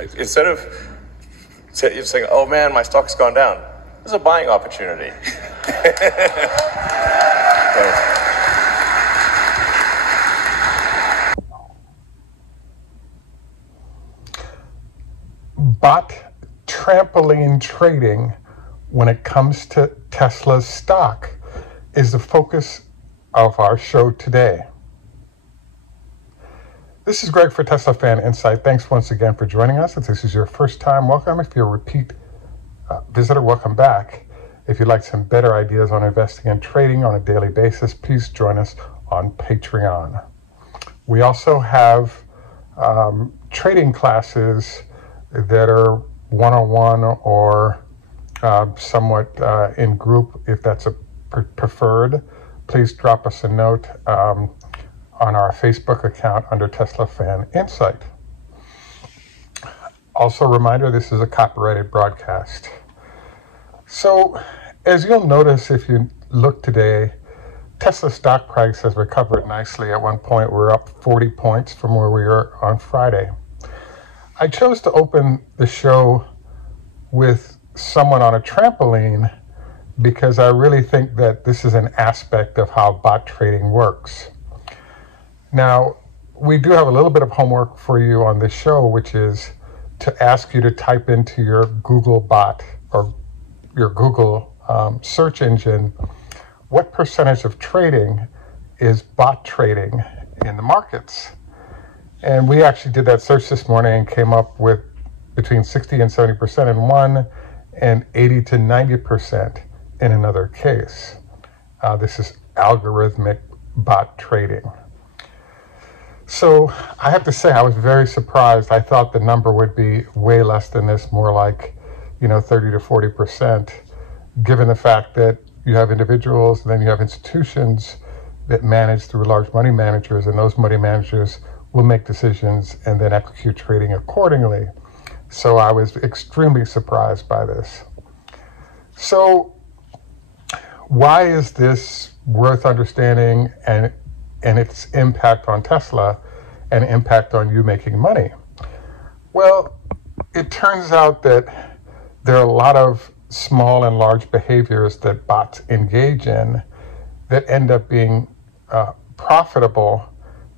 instead of saying, oh man, my stock's gone down, there's a buying opportunity. Bot trampoline trading, when it comes to Tesla's stock, is the focus of our show today. This is Greg for Teslafaninsight. Thanks once again for joining us. If this is your first time, welcome. If you're a repeat visitor, welcome back. If you'd like some better ideas on investing and trading on a daily basis, please join us on Patreon. We also have trading classes that are one-on-one or somewhat in group. If that's a preferred, please drop us a note on our Facebook account under Teslafaninsight. Also a reminder, this is a copyrighted broadcast. So as you'll notice if you look today, Tesla stock price has recovered nicely. At one point we're up 40 points from where we were on Friday. I chose to open the show with someone on a trampoline because I really think that this is an aspect of how bot trading works. Now, we do have a little bit of homework for you on this show, which is to ask you to type into your Google bot or your Google search engine, what percentage of trading is bot trading in the markets? And we actually did that search this morning and came up with between 60 and 70% in one and 80 to 90% in another case. This is algorithmic bot trading. So I have to say I was very surprised. I thought the number would be way less than this, more like 30 to 40%, given the fact that you have individuals and then you have institutions that manage through large money managers, and those money managers will make decisions and then execute trading accordingly. So I was extremely surprised by this. So why is this worth understanding and its impact on Tesla and impact on you making money? Well, it turns out that there are a lot of small and large behaviors that bots engage in that end up being profitable,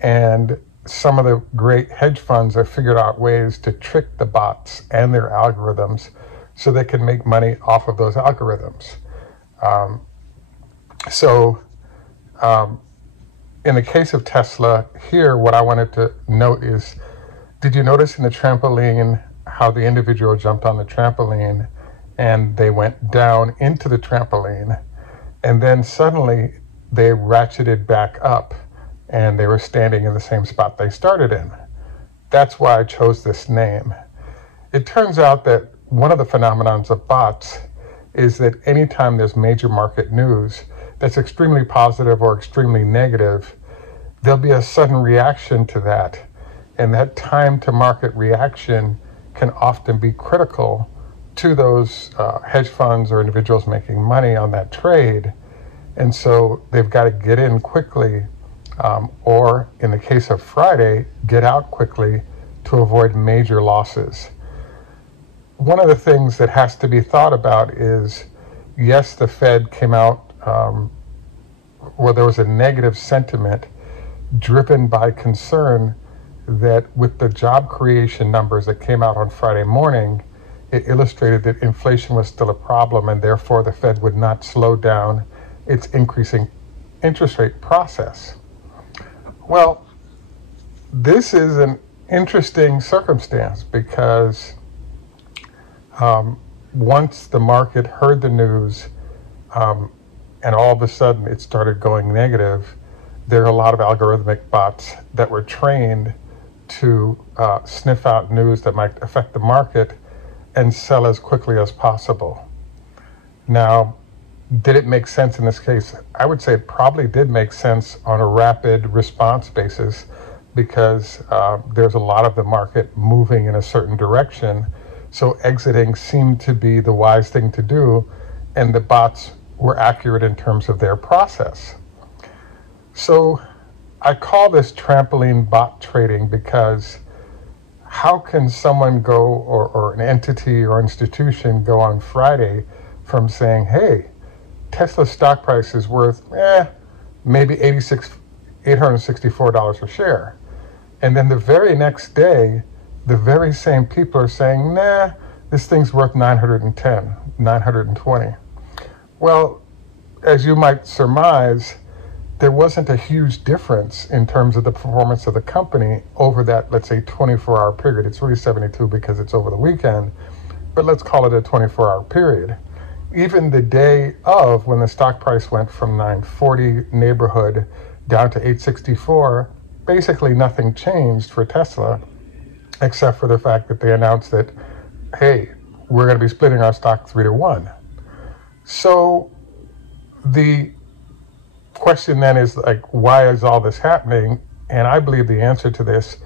and some of the great hedge funds have figured out ways to trick the bots and their algorithms so they can make money off of those algorithms. In the case of Tesla here, what I wanted to note is, did you notice in the trampoline how the individual jumped on the trampoline and they went down into the trampoline, and then suddenly they ratcheted back up and they were standing in the same spot they started in? That's why I chose this name. It turns out that one of the phenomenons of bots is that anytime there's major market news that's extremely positive or extremely negative, there'll be a sudden reaction to that. And that time to market reaction can often be critical to those hedge funds or individuals making money on that trade. And so they've got to get in quickly, or in the case of Friday, get out quickly to avoid major losses. One of the things that has to be thought about is, yes, the Fed came out where there was a negative sentiment driven by concern that with the job creation numbers that came out on Friday morning, it illustrated that inflation was still a problem, and therefore the Fed would not slow down its increasing interest rate process. Well, this is an interesting circumstance because once the market heard the news and all of a sudden it started going negative, there are a lot of algorithmic bots that were trained to sniff out news that might affect the market and sell as quickly as possible. Now, did it make sense in this case? I would say it probably did make sense on a rapid response basis because there's a lot of the market moving in a certain direction. So exiting seemed to be the wise thing to do, and the bots were accurate in terms of their process. So I call this trampoline bot trading because how can someone go, or an entity or institution go on Friday from saying, hey, Tesla stock price is worth maybe $864 a share. And then the very next day, the very same people are saying, nah, this thing's worth 910, 920. Well, as you might surmise, there wasn't a huge difference in terms of the performance of the company over that, let's say, 24-hour period. It's really 72 because it's over the weekend, but let's call it a 24-hour period. Even the day of, when the stock price went from 940 neighborhood down to 864, basically nothing changed for Tesla, except for the fact that they announced that, hey, we're going to be splitting our stock 3-1. So the question then is, like, why is all this happening? And I believe the answer to this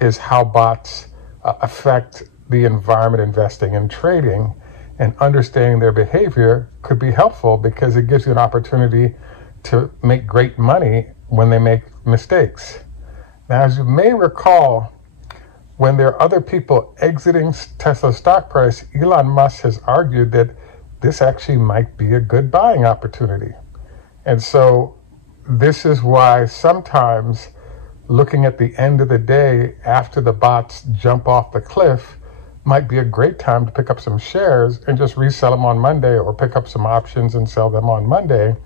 is how bots affect the environment investing and trading, and understanding their behavior could be helpful because it gives you an opportunity to make great money when they make mistakes. Now, as you may recall, when there are other people exiting Tesla stock price, Elon Musk has argued that this actually might be a good buying opportunity. And so this is why sometimes looking at the end of the day after the bots jump off the cliff might be a great time to pick up some shares and just resell them on Monday, or pick up some options and sell them on Monday,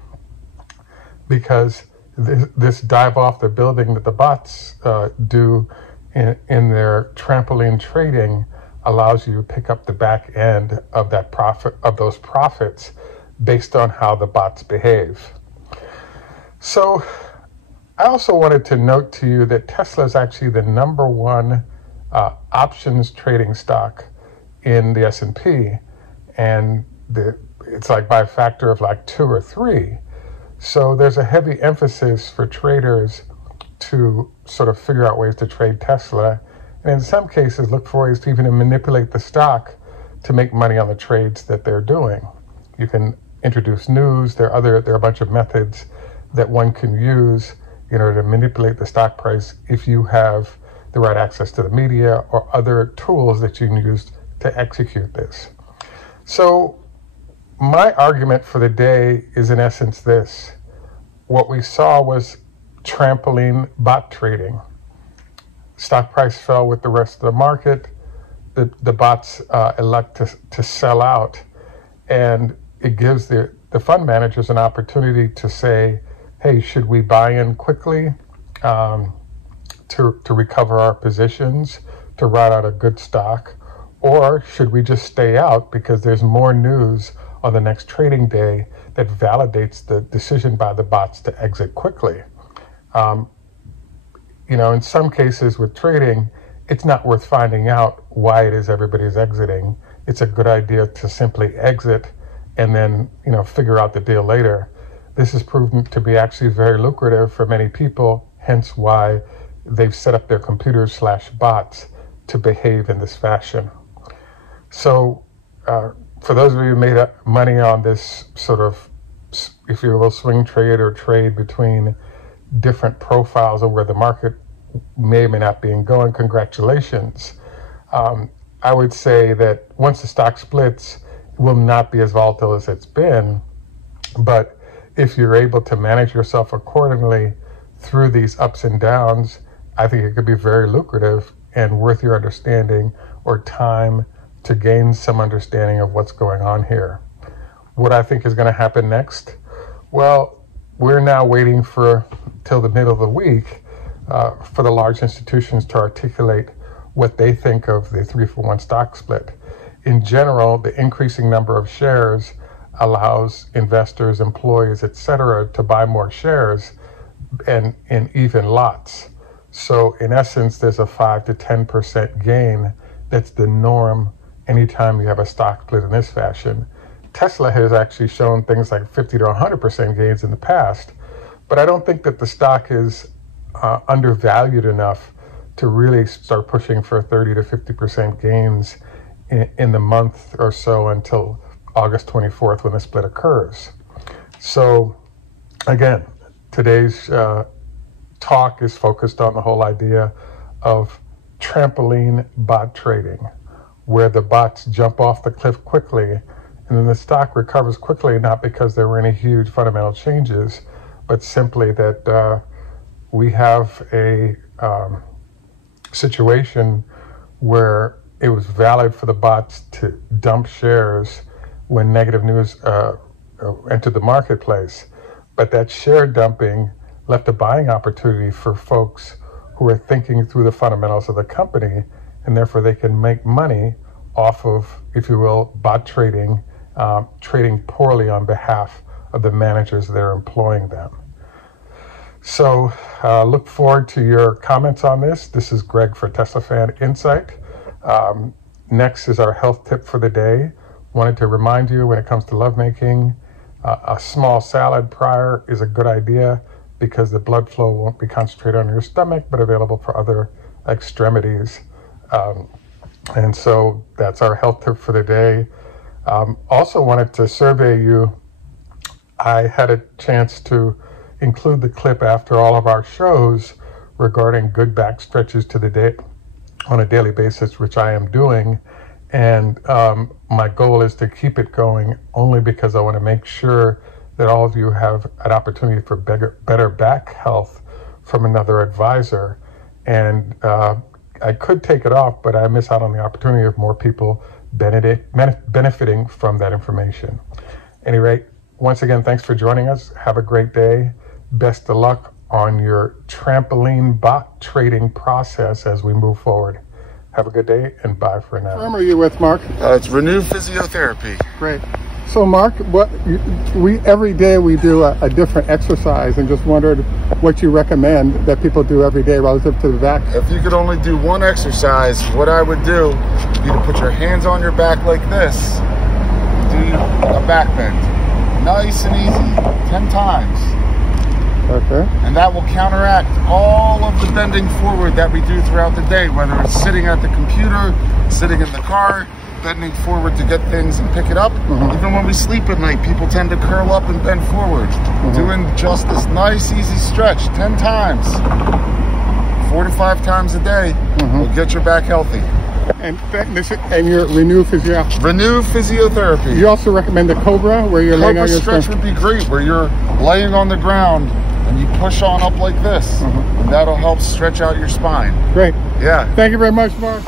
because this dive off the building that the bots do in their trampoline trading allows you to pick up the back end of that profit, of those profits, based on how the bots behave. So I also wanted to note to you that Tesla is actually the #1 options trading stock in the S&P, and it's like by a factor of like 2 or 3. So there's a heavy emphasis for traders to sort of figure out ways to trade Tesla, and in some cases look for ways to even manipulate the stock to make money on the trades that they're doing. You can introduce news. There are a bunch of methods that one can use in order to manipulate the stock price if you have the right access to the media or other tools that you can use to execute this. So my argument for the day is in essence this. What we saw was trampoline bot trading. Stock price fell with the rest of the market. The bots elect to sell out, and it gives the fund managers an opportunity to say, hey, should we buy in quickly to recover our positions, to ride out a good stock, or should we just stay out because there's more news on the next trading day that validates the decision by the bots to exit quickly? In some cases with trading, it's not worth finding out why it is everybody's exiting. It's a good idea to simply exit and then, figure out the deal later. This has proven to be actually very lucrative for many people, hence why they've set up their computers/bots to behave in this fashion. So for those of you who made money on this sort of, if you will, swing trade or trade between different profiles of where the market may or may not be going, congratulations. I would say that once the stock splits, it will not be as volatile as it's been, but if you're able to manage yourself accordingly through these ups and downs, I think it could be very lucrative and worth your understanding or time to gain some understanding of what's going on here. What I think is going to happen next? Well, we're now waiting till the middle of the week for the large institutions to articulate what they think of the 3-for-1 stock split. In general, the increasing number of shares allows investors, employees, etc., to buy more shares and in even lots. So in essence, there's a 5 to 10% gain. That's the norm anytime you have a stock split in this fashion. Tesla has actually shown things like 50 to 100% gains in the past, but I don't think that the stock is undervalued enough to really start pushing for 30 to 50% gains in the month or so until August 24th when the split occurs. So again, today's talk is focused on the whole idea of trampoline bot trading, where the bots jump off the cliff quickly and then the stock recovers quickly, not because there were any huge fundamental changes, but simply that we have a situation where it was valid for the bots to dump shares when negative news entered the marketplace. But that share dumping left a buying opportunity for folks who are thinking through the fundamentals of the company, and therefore they can make money off of, if you will, bot trading, trading poorly on behalf of the managers that are employing them. So look forward to your comments on this. This is Greg for Teslafaninsight. Next is our health tip for the day. Wanted to remind you, when it comes to lovemaking, a small salad prior is a good idea because the blood flow won't be concentrated on your stomach, but available for other extremities. And so that's our health tip for the day. Also wanted to survey you. I had a chance to include the clip after all of our shows regarding good back stretches to the day on a daily basis, which I am doing. And my goal is to keep it going only because I want to make sure that all of you have an opportunity for better back health from another advisor. And I could take it off, but I miss out on the opportunity of more people benefiting from that information. At any rate, once again, thanks for joining us. Have a great day. Best of luck on your trampoline bot trading process as we move forward. Have a good day, and bye for now. What firm are you with, Mark? It's Renew Physiotherapy. Great. So, Mark, every day we do a different exercise, and just wondered what you recommend that people do every day relative to the back. If you could only do one exercise, what I would do would be to put your hands on your back like this. Do a back bend. Nice and easy, 10 times. Okay. And that will counteract all of the bending forward that we do throughout the day, whether it's sitting at the computer, sitting in the car, bending forward to get things and pick it up. Even when we sleep at night, people tend to curl up and bend forward. Doing just this nice, easy stretch 10 times, 4 to 5 times a day will get your back healthy. And your Renew Physiotherapy. Renew Physiotherapy. You also recommend the Cobra, where you're laying on your stretch would be great, where you're laying on the ground and you push on up like this. And that'll help stretch out your spine. Great. Yeah. Thank you very much, Mark.